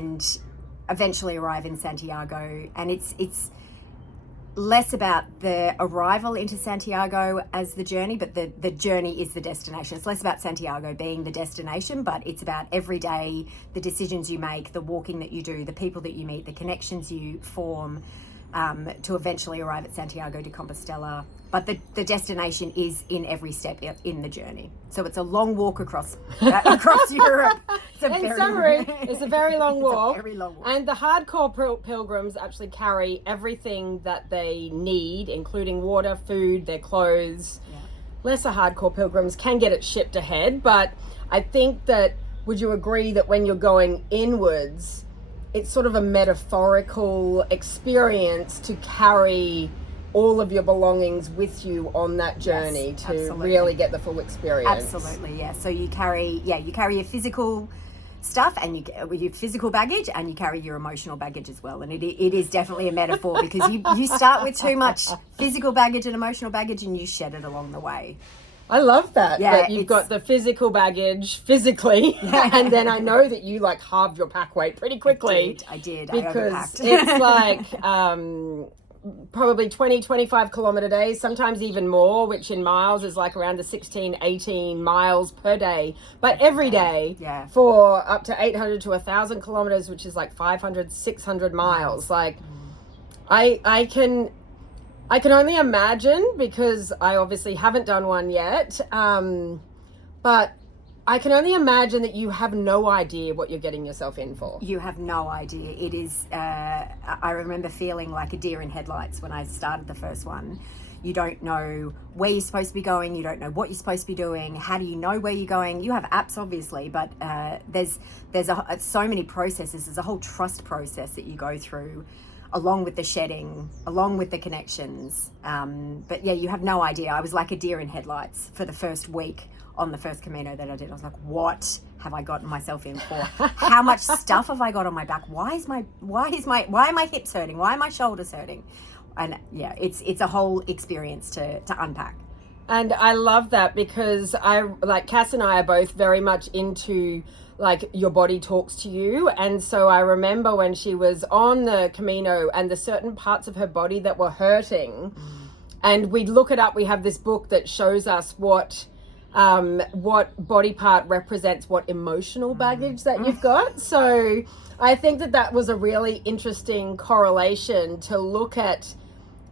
and eventually arrive in Santiago. And it's less about the arrival into Santiago as the journey, but the journey is the destination. It's less about Santiago being the destination, but it's about every day, the decisions you make, the walking that you do, the people that you meet, the connections you form, to eventually arrive at Santiago de Compostela. But the destination is in every step in the journey. So it's a long walk across Europe. In summary, it's a very long walk. Very long walk. And the hardcore pilgrims actually carry everything that they need, including water, food, their clothes. Yeah. Lesser hardcore pilgrims can get it shipped ahead, but I think that, would you agree that when you're going inwards, it's sort of a metaphorical experience to carry all of your belongings with you on that journey, yes, to absolutely. Really get the full experience. Absolutely, yeah. So you carry your physical stuff and your physical baggage, and you carry your emotional baggage as well. And it is definitely a metaphor because you start with too much physical baggage and emotional baggage, and you shed it along the way. I love that. Yeah, that you've got the physical baggage physically, and then I know that you like halved your pack weight pretty quickly. I did. Because it's like probably 20-25 kilometer days, sometimes even more, which in miles is like around the 16-18 miles per day, but every day for up to 800 to 1,000 kilometers, which is like 500-600 miles. Like I can only imagine, because I obviously haven't done one yet, but I can only imagine that you have no idea what you're getting yourself in for. You have no idea. It is, I remember feeling like a deer in headlights when I started the first one. You don't know where you're supposed to be going. You don't know what you're supposed to be doing. How do you know where you're going? You have apps, obviously, but there's so many processes. There's a whole trust process that you go through, along with the shedding, along with the connections. But yeah, you have no idea. I was like a deer in headlights for the first week on the first Camino that I did. I was like, what have I gotten myself in for? How much stuff have I got on my back? Why are my hips hurting? Why are my shoulders hurting? And yeah, it's a whole experience to unpack. And I love that, because Cass and I are both very much into like your body talks to you. And so I remember when she was on the Camino and the certain parts of her body that were hurting, and we'd look it up. We have this book that shows us what body part represents what emotional baggage that you've got. So I think that was a really interesting correlation to look at.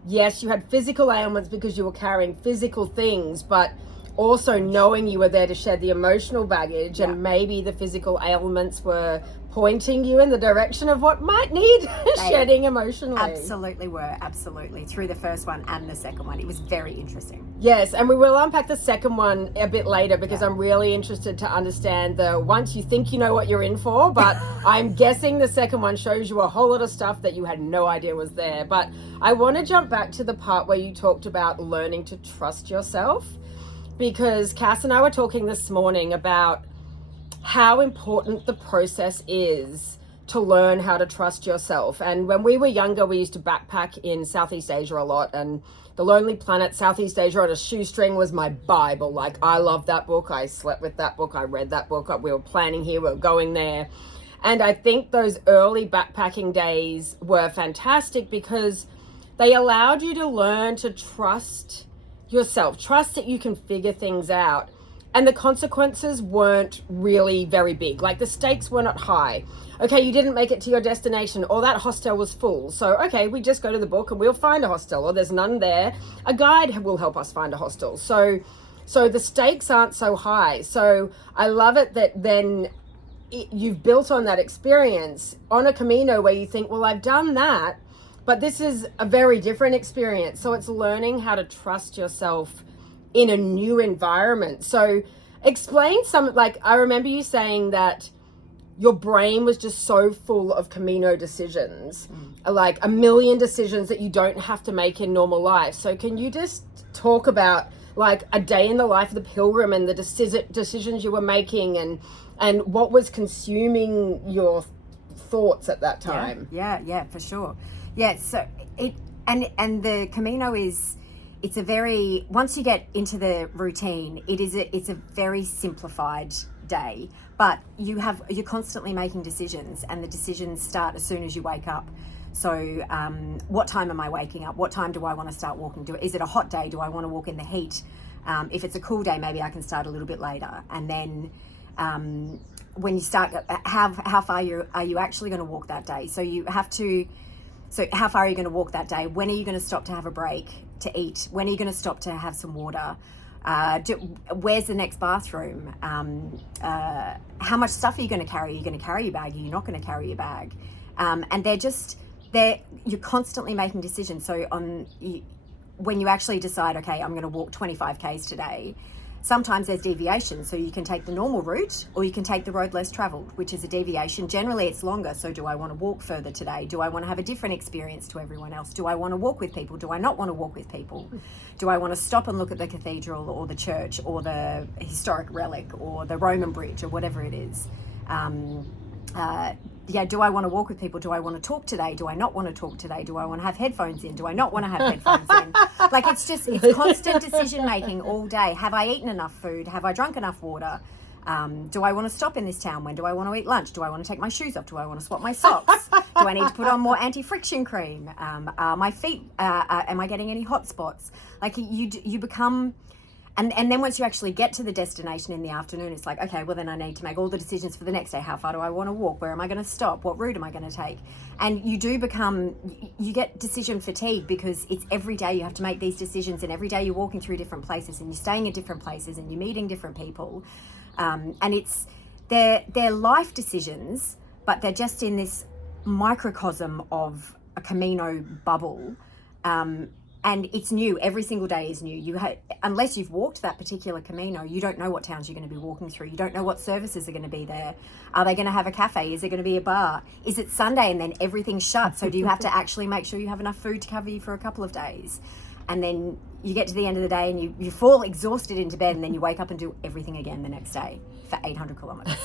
Yes, you had physical ailments because you were carrying physical things, but also knowing you were there to shed the emotional baggage, and maybe the physical ailments were pointing you in the direction of what might need shedding emotionally. Absolutely. Through the first one and the second one. It was very interesting. Yes, and we will unpack the second one a bit later, because I'm really interested to understand once you think you know what you're in for, but I'm guessing the second one shows you a whole lot of stuff that you had no idea was there. But I want to jump back to the part where you talked about learning to trust yourself, because Cass and I were talking this morning about how important the process is to learn how to trust yourself. And when we were younger, we used to backpack in Southeast Asia a lot, and The Lonely Planet, Southeast Asia on a Shoestring was my Bible. Like, I love that book. I slept with that book. I read that book. We were planning here. We were going there. And I think those early backpacking days were fantastic because they allowed you to learn to trust yourself, trust that you can figure things out. And the consequences weren't really very big. Like, the stakes were not high. Okay, you didn't make it to your destination, or that hostel was full. So, okay, we just go to the book and we'll find a hostel, or there's none there. A guide will help us find a hostel. So the stakes aren't so high. So I love it that then you've built on that experience on a Camino where you think, well, I've done that, but this is a very different experience. So it's learning how to trust yourself in a new environment. So explain I remember you saying that your brain was just so full of Camino decisions, like a million decisions that you don't have to make in normal life. So can you just talk about like a day in the life of the pilgrim and the decisions you were making and what was consuming your thoughts at that time? Yeah, for sure. Yeah, so and the Camino once you get into the routine, it's a very simplified day, but you're constantly making decisions, and the decisions start as soon as you wake up. So what time am I waking up? What time do I want to start walking? Is it a hot day? Do I want to walk in the heat? If it's a cool day, maybe I can start a little bit later. And then when you start, how far are you actually going to walk that day? So how far are you going to walk that day? When are you going to stop to have a break, to eat? When are you going to stop to have some water? Where's the next bathroom? How much stuff are you going to carry? Are you going to carry your bag? Are you not going to carry your bag? And you're constantly making decisions. So when you actually decide, okay, I'm going to walk 25 Ks today, sometimes there's deviations. So you can take the normal route, or you can take the road less traveled, which is a deviation. Generally it's longer. So do I want to walk further today? Do I want to have a different experience to everyone else? Do I want to walk with people? Do I not want to walk with people? Do I want to stop and look at the cathedral or the church or the historic relic or the Roman bridge or whatever it is? Do I want to walk with people? Do I want to talk today? Do I not want to talk today? Do I want to have headphones in? Do I not want to have headphones in? Like, it's constant decision making all day. Have I eaten enough food? Have I drunk enough water? Do I want to stop in this town? When do I want to eat lunch? Do I want to take my shoes off? Do I want to swap my socks? Do I need to put on more anti-friction cream? My feet, am I getting any hot spots? Like, you become... And then once you actually get to the destination in the afternoon, it's like, okay, well, then I need to make all the decisions for the next day. How far do I want to walk? Where am I going to stop? What route am I going to take? And you get decision fatigue, because it's every day you have to make these decisions, and every day you're walking through different places, and you're staying at different places, and you're meeting different people. And they're life decisions, but they're just in this microcosm of a Camino bubble. And it's new. Every single day is new. Unless you've walked that particular Camino, you don't know what towns you're going to be walking through. You don't know what services are going to be there. Are they going to have a cafe? Is there going to be a bar? Is it Sunday and then everything's shut? So do you have to actually make sure you have enough food to cover you for a couple of days? And then you get to the end of the day and you fall exhausted into bed, and then you wake up and do everything again the next day for 800 kilometers.